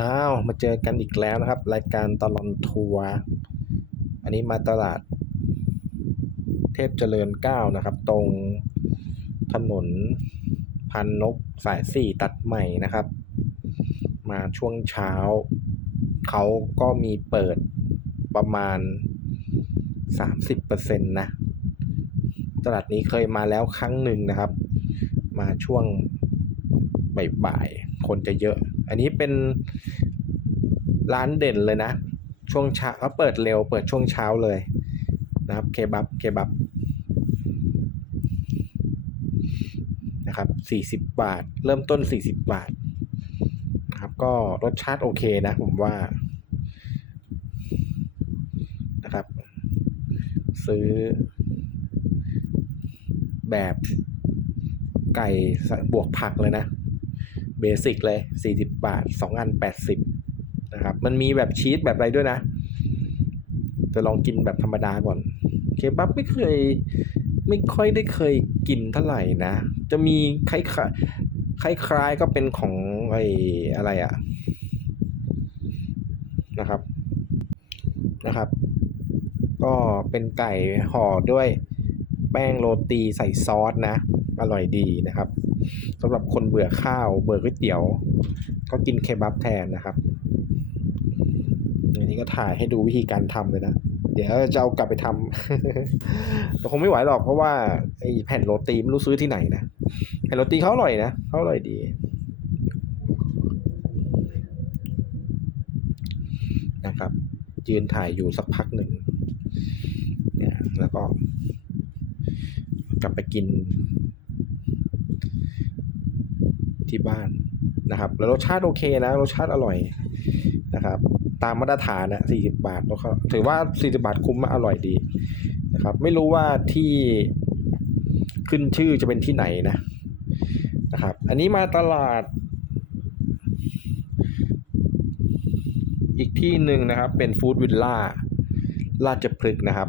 อ้าว มาเจอกันอีกแล้วนะครับ รายการตลอนทัวร์อันนี้มาตลาด เทพเจริญเก้านะครับ ตรงถนนพันนกสายสี่ตัดใหม่นะครับ มาช่วงเช้า เขาก็มีเปิดประมาณ 30%นะตลาดนี้เคยมาแล้วครั้งหนึ่งนะครับ มาช่วงบ่ายๆคนจะเยอะ อันนี้เป็นร้านเด่นเลยนะ ช่วงเช้าเขาเปิดเร็วเปิดช่วงเช้าเลยนะครับเคบับเคบับนะครับ 40 บาท เริ่มต้น 40 บาทนะครับก็รสชาติโอเคนะผมว่านะครับ ซื้อ แบบไก่บวกผักเลยนะ เบสิกเลย 40 บาท 2 อัน 80 นะครับ มันมีแบบชีสแบบอะไรด้วยนะ จะลองกินแบบธรรมดาก่อน เคบับไม่เคย ไม่ค่อยได้เคยกินเท่าไหร่นะ จะมีคล้ายคล้ายคล้ายก็เป็นของไอ้อะไรอะนะครับนะครับ ก็เป็นไก่ห่อด้วยแป้งโรตีใส่ซอสนะ อร่อยดีนะครับ สำหรับคนเบื่อข้าวเบื่อก๋วยเตี๋ยว ก็กินเคบับแทนนะครับอันนี้ก็ถ่ายให้ดูวิธีการทำเลยนะ เดี๋ยวจะเอากลับไปทำแต่คงไม่ไหวหรอกเพราะว่าไอ้แผ่นโรตีไม่รู้ซื้อที่ไหนนะแผ่นโรตีเขาอร่อยนะเขาอร่อยดีนะครับ ยืนถ่ายอยู่สักพักหนึ่งเนี่ยแล้วก็กลับไปกิน ที่บ้านนะครับ แล้วรสชาติโอเคนะ รสชาติอร่อยนะครับ ตามมาตรฐานนะ40 บาทแล้วก็ถือว่า 40 บาทคุ้มมาอร่อยดีนะครับ ไม่รู้ว่าที่ขึ้นชื่อจะเป็นที่ไหนนะนะครับ อันนี้มาตลาด อีกที่หนึ่งนะครับ เป็นฟู้ดวิลล่าราชพฤกษ์นะครับ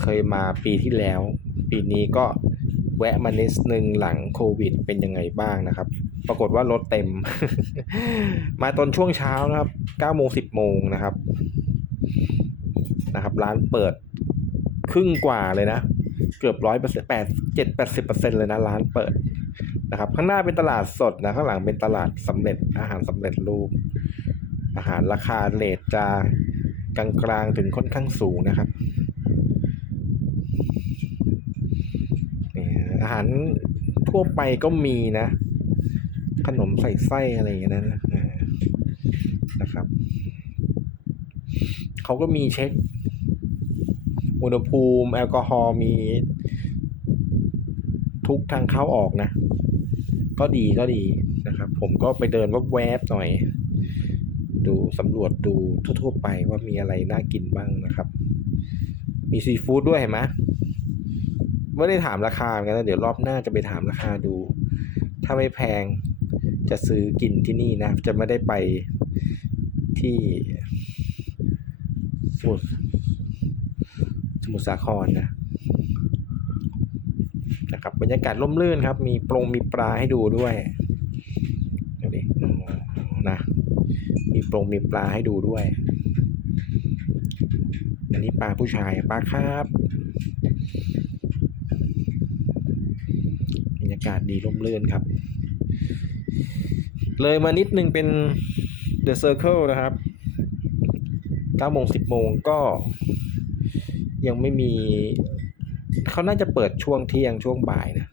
เคยมาปีที่แล้ว ปีนี้ก็ แวะมานิดนึงหลังโควิดเป็นยังไงบ้างนะครับ ปรากฏว่ารถเต็ม มาตอนช่วงเช้านะครับ9โมง10โมงนะครับนะครับ ร้านเปิดครึ่งกว่าเลยนะ เกือบร้อยเปอร์เซ็นต์แปดเจ็ดแปดสิบเปอร์เซ็นต์เลยนะ ร้านเปิดนะครับ ข้างหน้าเป็นตลาดสดนะข้างหลังเป็นตลาดสำเร็จอาหารสำเร็จรูป อาหารราคาเลทจะกลางๆถึงค่อนข้างสูงนะครับ อาหารทั่วไปก็มีนะ ขนมใส่ไส้อะไรอย่างเงี้ยนะนะครับ เขาก็มีเช็คอุณหภูมิ แอลกอฮอล์มีทุกทางเข้าออกนะ ก็ดีก็ดีนะครับ ผมก็ไปเดินแวบๆหน่อย ดูสำรวจดูทั่วๆไปว่ามีอะไรน่ากินบ้างนะครับ มีซีฟู้ดด้วยเห็นไหม ไม่ได้ถามราคาเหมือนกันนะเดี๋ยวรอบหน้าจะไปถามราคาดู ถ้าไม่แพงจะซื้อกินที่นี่นะ จะไม่ได้ไปที่สมุทรสมุทรสาครนะนะครับบรรยากาศร่มรื่นครับ มีปรงมีปลาให้ดูด้วยดูดินะมีปรงมีปลาให้ดูด้วย อันนี้ปลาผู้ชายปลาครับบ รยากาศดีร่มรื่นครับ เลยมานิดนึงเป็น The Circle นะครับ9โมง10 โมงก็ยังไม่มี เขาน่าจะเปิดช่วงเที่ยงช่วงบ่ายนะ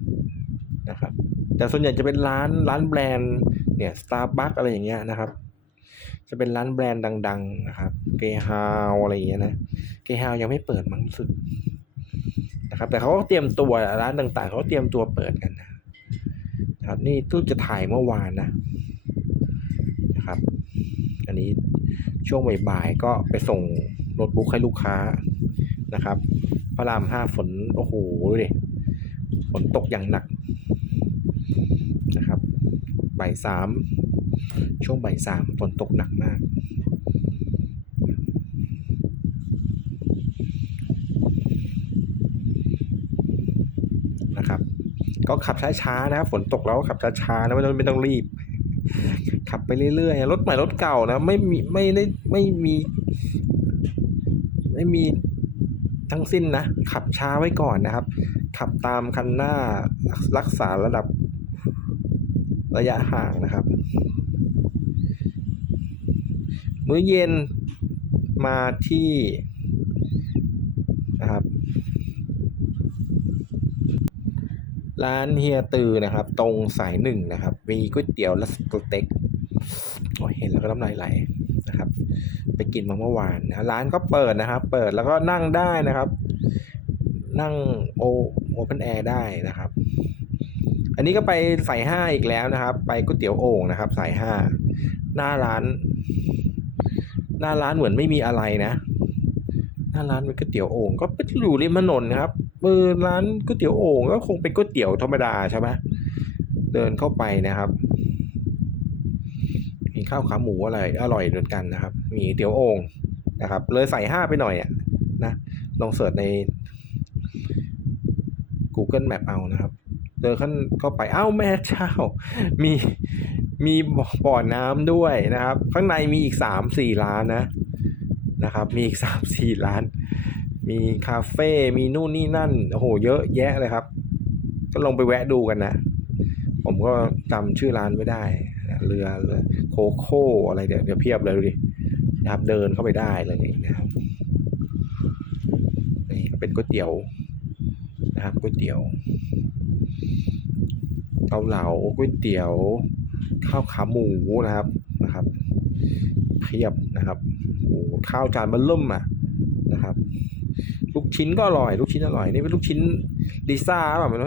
นะครับ แต่ส่วนใหญ่จะเป็นร้านร้านแบรนด์เนี่ย Starbucks อะไรอย่างเงี้ยนะครับ จะเป็นร้านแบรนด์ดัง ๆ นะครับเกฮาวอะไรอย่างเงี้ยนะเกฮาวยังไม่เปิดมั้งรู้สึกนะครับแต่เขาก็เตรียมตัวร้านต่างๆ เขาเตรียมตัวเปิดกันนะ ครับ นี่ตู้จะถ่ายเมื่อวานนะนะครับ อันนี้ช่วงบ่ายๆก็ไปส่งโน้ตบุ๊กให้ลูกค้านะครับ พระรามห้าฝนโอ้โหดูดิฝนตกอย่างหนักนะครับบ่ายสามช่วงบ่ายสามฝนตกหนักมากนะครับ ก็ขับช้าๆนะครับฝนตกแล้วก็ขับช้าๆนะไม่ต้องไม่ต้องรีบ ขับไปเรื่อยๆรถใหม่รถเก่านะไม่มีไม่ได้ไม่มี ไม่มีทั้งสิ้นนะ ขับช้าไว้ก่อนนะครับ ขับตามคันหน้ารักษาระดับระยะห่างนะครับ มื้อเย็นมาที่นะครับ ร้านเฮียตือนะครับ ตรงสายหนึ่งนะครับ มีก๋วยเตี๋ยวและสเต็กโอ้เห็นแล้วก็น้ำลายไหลนะครับ ไปกินมาเมื่อวานนะร้านก็เปิดนะครับ เปิดแล้วก็นั่งได้นะครับ นั่งโอโอเพนแอร์ได้นะครับ อันนี้ก็ไปสายห้าอีกแล้วนะครับ ไปก๋วยเตี๋ยวโอ่งนะครับ สายห้าหน้าร้าน หน้าร้านเหมือนไม่มีอะไรนะ หน้าร้านเป็นก๋วยเตี๋ยวโอ่งก็เป็นอยู่ริมถนนนะครับ เออร้านก๋วยเตี๋ยวโอ่งก็คงเป็นก๋วยเตี๋ยวธรรมดาใช่ไหมเดินเข้าไปนะครับมีข้าวขาหมูอะไรอร่อยเหมือนกันนะครับ มีเตี๋ยวโอ่งนะครับ เลยใส่ห้าไปหน่อยอะนะลองเสิร์ชใน Google Map เอานะครับ เดินขั้นเข้าไปเอ้าแม่เจ้า มีมีบ่อน้ำด้วยนะครับ ข้างในมีอีกสามสี่ร้านนะนะครับ มีอีกสามสี่ร้าน มีคาเฟ่มีนู่นนี่นั่นโอ้โหเยอะแยะเลยครับ ก็ลองไปแวะดูกันนะ ผมก็จำชื่อร้านไม่ได้เรือเรือโคโค่อะไรเดี๋ยวเดี๋ยวเพียบเลยดูดินะครับเดินเข้าไปได้เลยนะครับนี่เป็นก๋วยเตี๋ยวนะครับก๋วยเตี๋ยวเกาเหลาก๋วยเตี๋ยวข้าวขาหมูนะครับนะครับเพียบนะครับโอ้ข้าวจานเบิ่มอะนะครับ ลูกชิ้นก็อร่อย ลูกชิ้นอร่อยนี่เป็นลูกชิ้นลิซ่าแบบมัน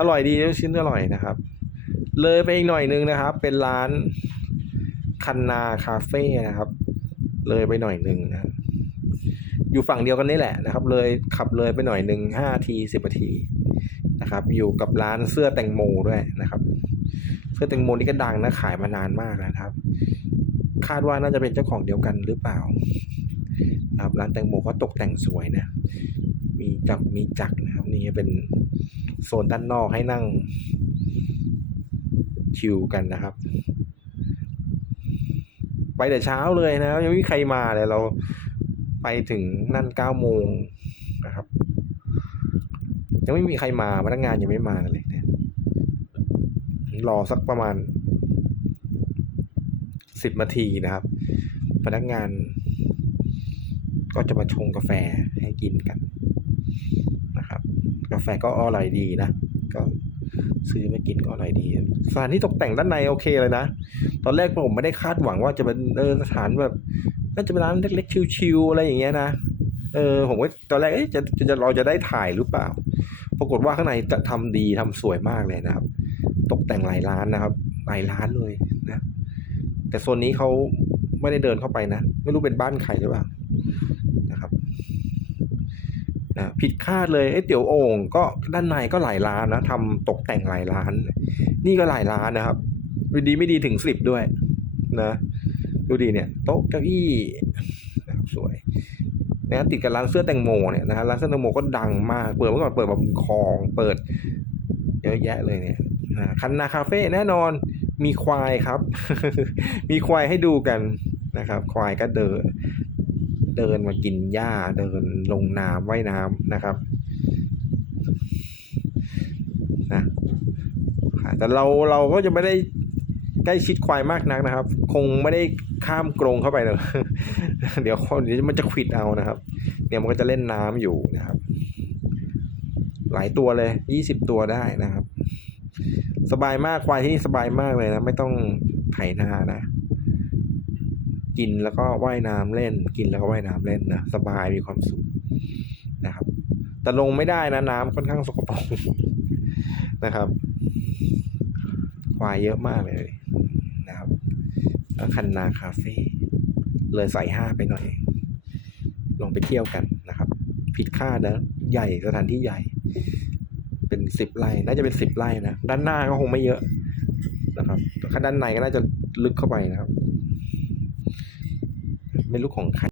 อร่อยดีลูกชิ้นอร่อยนะครับ เลยไปอีกหน่อยนึงนะครับ เป็นร้านคันนาคาเฟ่นะครับ เลยไปหน่อยหนึ่งนะอยู่ฝั่งเดียวกันนี่แหละนะครับ เลยขับเลยไปหน่อยหนึ่งห้าทีสิบนาทีนะครับ อยู่กับร้านเสื้อแตงโมด้วยนะครับ เสื้อแตงโมนี่ก็ดังนะขายมานานมากนะครับ คาดว่าน่าจะเป็นเจ้าของเดียวกันหรือเปล่า นะครับร้านแตงโมเขาตกแต่งสวยนะ มีจักรมีจักรนะครับ นี่เป็นโซนด้านนอกให้นั่งชิวกันนะครับ ไปแต่เช้าเลยนะยังไม่มีใครมาเลยเราไปถึงนั่นเก้าโมงนะครับ ยังไม่มีใครมาพนักงานยังไม่มาเลยนะรอสักประมาณสิบนาทีนะครับ พนักงาน ก็จะมาชงกาแฟให้กินกันนะครับ กาแฟก็อร่อยดีนะ ก็ซื้อมากินก็อร่อยดีสถานที่ตกแต่งด้านในโอเคเลยนะ ตอนแรกผมไม่ได้คาดหวังว่าจะเป็นเออสถานแบบน่าจะเป็นร้านเล็กๆชิวๆอะไรอย่างเงี้ยนะเออผมก็ตอนแรกเอ๊ะจะจะจะเราจะได้ถ่ายหรือเปล่า ปรากฏว่าข้างในจะทำดีทำสวยมากเลยนะครับ ตกแต่งหลายร้านนะครับ หลายร้านเลยนะ แต่โซนนี้เขาไม่ได้เดินเข้าไปนะ ไม่รู้เป็นบ้านใครหรือเปล่า ผิดคาดเลยไอ้เตี๋ยวโอ่งก็ด้านในก็หลายร้านนะทำตกแต่งหลายร้าน นี่ก็หลายร้านนะครับดีไม่ดีถึงสิบด้วยนะดูดีเนี่ยโต๊ะเก้าอี้นะครับสวยนะติดกับร้านเสื้อแตงโมเนี่ยนะฮะร้านเสื้อแตงโมก็ดังมาก เปิดเมื่อก่อนเปิดแบบคลองเปิด เยอะแยะเลยเนี่ยนะคันนาคาเฟ่แน่นอนมีควายครับ มีควายให้ดูกันนะครับ ควายก็เดิน เดินมากินหญ้าเดินลงน้ำว่ายน้ำนะครับนะแต่เราเราก็จะไม่ได้ใกล้ชิดควายมากนักนะครับ คงไม่ได้ข้ามกรงเข้าไปเลยเดี๋ยวเดี๋ยวมันจะขวิดเอานะครับเนี่ยมันก็จะเล่นน้ำอยู่นะครับ หลายตัวเลยยี่สิบตัวได้นะครับ สบายมากควายที่นี่สบายมากเลยนะ ไม่ต้องไถนานะ กินแล้วก็ว่ายน้ำเล่น กินแล้วก็ว่ายน้ำเล่นนะสบายมีความสุขนะครับ แต่ลงไม่ได้นะน้ำค่อนข้างสกปรกนะครับควายเยอะมากเลยนะครับแล้วคันนาคาเฟ่เลยใส่ห้าไปหน่อยลองไปเที่ยวกันนะครับ ผิดคาดนะใหญ่สถานที่ใหญ่ เป็นสิบไร่น่าจะเป็นสิบไร่นะด้านหน้าก็คงไม่เยอะนะครับข้างด้านในก็น่าจะลึกเข้าไปนะครับ ไม่รู้ของใคร